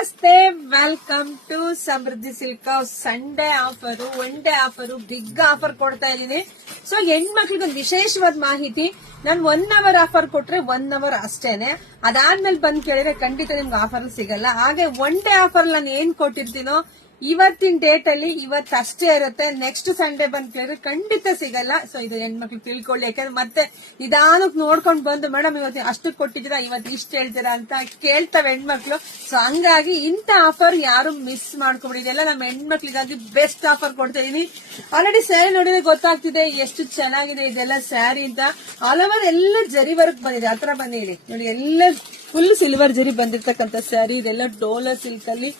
ನಮಸ್ತೆ, welcome to Samruddhi silk house. Sunday offer, one day offer, big offer ಕೊಡ್ತಾ ಇದೀನಿ. So ಹೆಣ್ಮಕ್ಳಿಗೆ ಒಂದು ವಿಶೇಷವಾದ ಮಾಹಿತಿ. ನಾನು 1 ಅವರ್ ಆಫರ್ ಕೊಟ್ರೆ 1 ಅವರ್ ಅಷ್ಟೇನೆ. ಅದಾದ್ಮೇಲೆ ಬಂದ್ ಕೇಳಿದ್ರೆ ಖಂಡಿತ ನಿಮ್ಗೆ ಆಫರ್ ಸಿಗಲ್ಲ. ಹಾಗೆ ಒನ್ ಡೇ ಆಫರ್ ನಾನು ಏನ್ ಕೊಟ್ಟಿರ್ತೀನೋ ಇವತ್ತಿನ ಡೇಟ್ ಅಲ್ಲಿ ಇವತ್ತು ಅಷ್ಟೇ ಇರುತ್ತೆ. ನೆಕ್ಸ್ಟ್ ಸಂಡೇ ಬಂದ್ ಕೇಳಿದ್ರೆ ಖಂಡಿತ ಸಿಗಲ್ಲ. ಸೊ ಇದು ಹೆಣ್ಮಕ್ಳು ತಿಳ್ಕೊಳ್ಳಿ. ಯಾಕಂದ್ರೆ ಮತ್ತೆ ನಿಧಾನಕ್ಕೆ ನೋಡ್ಕೊಂಡ್ ಬಂದು ಮೇಡಮ್ ಇವತ್ತು ಅಷ್ಟು ಕೊಟ್ಟಿದ್ದೀರಾ, ಇವತ್ತು ಇಷ್ಟ ಹೇಳ್ತೀರಾ ಅಂತ ಕೇಳ್ತಾವೆ ಹೆಣ್ಮಕ್ಳು. ಸೊ ಹಂಗಾಗಿ ಇಂತ ಆಫರ್ ಯಾರು ಮಿಸ್ ಮಾಡ್ಕೊಬಿಡಿ. ಇದೆಲ್ಲ ನಮ್ಮ ಹೆಣ್ಮಕ್ಳಿಗಾಗಿ ಬೆಸ್ಟ್ ಆಫರ್ ಕೊಡ್ತಾ ಇದೀನಿ. ಆಲ್ರೆಡಿ ಸ್ಯಾರಿ ನೋಡಿದ್ರೆ ಗೊತ್ತಾಗ್ತಿದೆ ಎಷ್ಟು ಚೆನ್ನಾಗಿದೆ ಇದೆಲ್ಲ ಸ್ಯಾರಿ ಅಂತ. ಆಲ್ ಓವರ್ ಎಲ್ಲ ಜರಿ ವರ್ಕ್ ಬಂದಿದೆ. ಹತ್ರ ಬಂದಿದೆ ನೋಡಿ, ಎಲ್ಲ ಫುಲ್ ಸಿಲ್ವರ್ ಜರಿ ಬಂದಿರ್ತಕ್ಕಂಥ ಸ್ಯಾರಿ. ಇದೆಲ್ಲ ಡೋಲರ್ ಸಿಲ್ಕ್ ಅಲ್ಲಿ,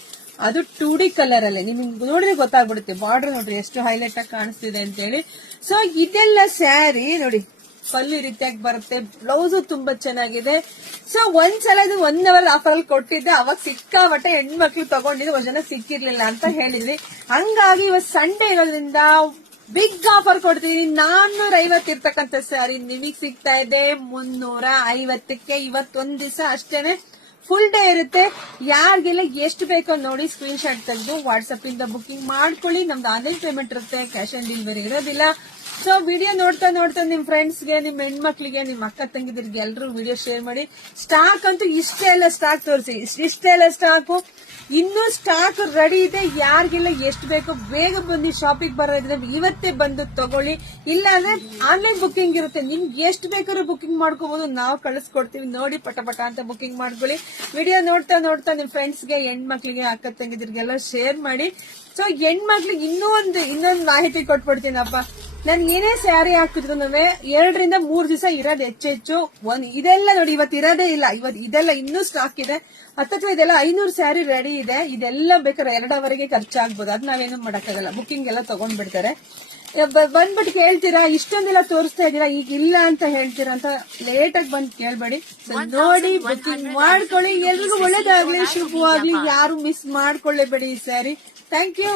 ಅದು 2D ಕಲರ್ ಅಲ್ಲೇ. ನಿಮ್ಗೆ ನೋಡಿದ್ರೆ ಗೊತ್ತಾಗ್ಬಿಡುತ್ತೆ. ಬಾರ್ಡರ್ ನೋಡ್ರಿ ಎಷ್ಟು ಹೈಲೈಟ್ ಆಗಿ ಕಾಣಿಸ್ತಿದೆ ಅಂತ ಹೇಳಿ. ಸೊ ಇದೆಲ್ಲ ಸ್ಯಾರಿ ನೋಡಿ, ಪಲ್ಲು ರೀತಿಯಾಗಿ ಬರುತ್ತೆ. ಬ್ಲೌಸ್ ತುಂಬಾ ಚೆನ್ನಾಗಿದೆ. ಸೊ ಒಂದ್ಸಲ ಇದು 1 ಅವರ್ ಆಫರ್ ಅಲ್ಲಿ ಕೊಟ್ಟಿದ್ದೆ. ಅವಾಗ ಸಿಕ್ಕಾಬಟ್ಟೆ ಹೆಣ್ಮಕ್ಳು ತಗೊಂಡಿದ್ದು, ಒಂದ್ ಜನ ಸಿಕ್ಕಿರ್ಲಿಲ್ಲ ಅಂತ ಹೇಳಿದ್ವಿ. ಹಂಗಾಗಿ ಇವತ್ತು ಸಂಡೇ ಇರೋದ್ರಿಂದ ಬಿಗ್ ಆಫರ್ ಕೊಡ್ತೀವಿ. 450 ಇರ್ತಕ್ಕಂಥ ಸ್ಯಾರಿ ನಿಮಗ್ ಸಿಗ್ತಾ ಇದೆ 350ಕ್ಕೆ. ಇವತ್ತೊಂದ್ ದಿವಸ ಅಷ್ಟೇನೆ, ಫುಲ್ ಡೇ ಇರುತ್ತೆ. ಯಾರಿಗೆಲ್ಲ ಎಷ್ಟು ಬೇಕೋ ನೋಡಿ ಸ್ಕ್ರೀನ್ ಶಾಟ್ ತೆಗೆದು ವಾಟ್ಸ್ಆಪ್ ಇಂದ ಬುಕಿಂಗ್ ಮಾಡ್ಕೊಳ್ಳಿ. ನಮ್ದು ಆನ್ಲೈನ್ ಪೇಮೆಂಟ್ ಇರುತ್ತೆ, ಕ್ಯಾಶ್ ಆನ್ ಡೆಲಿವರಿ ಇರೋದಿಲ್ಲ. ಸೊ ವಿಡಿಯೋ ನೋಡ್ತಾ ನಿಮ್ ಫ್ರೆಂಡ್ಸ್ಗೆ, ನಿಮ್ ಹೆಣ್ಮಕ್ಳಿಗೆ, ನಿಮ್ ಅಕ್ಕ ತಂಗಿದ್ರಿಗೆ ಎಲ್ರು ವಿಡಿಯೋ ಶೇರ್ ಮಾಡಿ. ಸ್ಟಾಕ್ ಅಂತೂ ಇಷ್ಟೇ ಎಲ್ಲ ಸ್ಟಾಕ್ ತೋರಿಸಿ, ಇಷ್ಟೇ ಎಲ್ಲ ಸ್ಟಾಕು. ಇನ್ನೂ ಸ್ಟಾಕ್ ರೆಡಿ ಇದೆ. ಯಾರಿಗೆಲ್ಲ ಎಷ್ಟು ಬೇಕೋ ಬೇಗ ಬಂದು ಶಾಪಿಂಗ್ ಬರೋದ್ರೆ ಇವತ್ತೇ ಬಂದು ತಗೊಳ್ಳಿ. ಇಲ್ಲ ಅಂದ್ರೆ ಆನ್ಲೈನ್ ಬುಕಿಂಗ್ ಇರುತ್ತೆ, ನಿಮ್ಗೆ ಎಷ್ಟು ಬೇಕಾದ್ರೂ ಬುಕಿಂಗ್ ಮಾಡ್ಕೋಬಹುದು. ನಾವು ಕಳಿಸ್ಕೊಡ್ತೀವಿ. ನೋಡಿ ಪಟ ಅಂತ ಬುಕಿಂಗ್ ಮಾಡ್ಕೊಳ್ಳಿ. ವಿಡಿಯೋ ನೋಡ್ತಾ ನಿಮ್ ಫ್ರೆಂಡ್ಸ್ಗೆ, ಹೆಣ್ಮಕ್ಳಿಗೆ, ಅಕ್ಕ ತಂಗಿದ್ರಿಗೆಲ್ಲ ಶೇರ್ ಮಾಡಿ. ಸೊ ಹೆಣ್ಮಕ್ಳಿಗೆ ಇನ್ನೊಂದು ಮಾಹಿತಿ ಕೊಟ್ಬಿಡ್ತೀನಪ್ಪ. ನಾನು ಏನೇ ಸ್ಯಾರಿ ಹಾಕಿದ್ರು 2 ರಿಂದ 3 ದಿವಸ ಇರೋದು ಹೆಚ್ಚು. ಇದೆಲ್ಲ ನೋಡಿ ಇವತ್ತು ಇರೋದೇ ಇಲ್ಲ. ಇದೆಲ್ಲ ಇನ್ನೂ ಸ್ಟಾಕ್ ಇದೆ. ಅಥವಾ ಇದೆಲ್ಲ 500 ಸ್ಯಾರಿ ರೆಡಿ ಇದೆ. ಇದೆಲ್ಲ ಬೇಕಾದ್ರೆ 2 ಅವರಿಗೆ ಖರ್ಚಾಗ್ಬೋದು. ಅದ್ ನಾವೇನು ಮಾಡಕ್ಕಾಗಲ್ಲ. ಬುಕಿಂಗ್ ಎಲ್ಲ ತಗೊಂಡ್ಬಿಡ್ತಾರೆ. ಬಂದ್ಬಿಟ್ಟು ಕೇಳ್ತೀರಾ ಇಷ್ಟೊಂದೆಲ್ಲ ತೋರಿಸ್ತಾ ಇದೀರಾ, ಈಗ ಇಲ್ಲ ಅಂತ ಹೇಳ್ತೀರಾ ಅಂತ ಲೇಟ್ ಆಗಿ ಬಂದ್ ಕೇಳ್ಬೇಡಿ. ನೋಡಿ ಬುಕಿಂಗ್ ಮಾಡ್ಕೊಳ್ಳಿ. ಎಲ್ರಿಗೂ ಒಳ್ಳೇದಾಗ್ಲಿ, ಶುಭವಾಗ್ಲಿ. ಯಾರು ಮಿಸ್ ಮಾಡ್ಕೊಳ್ಳೇಬೇಡಿ ಈ ಸ್ಯಾರಿ. Thank you.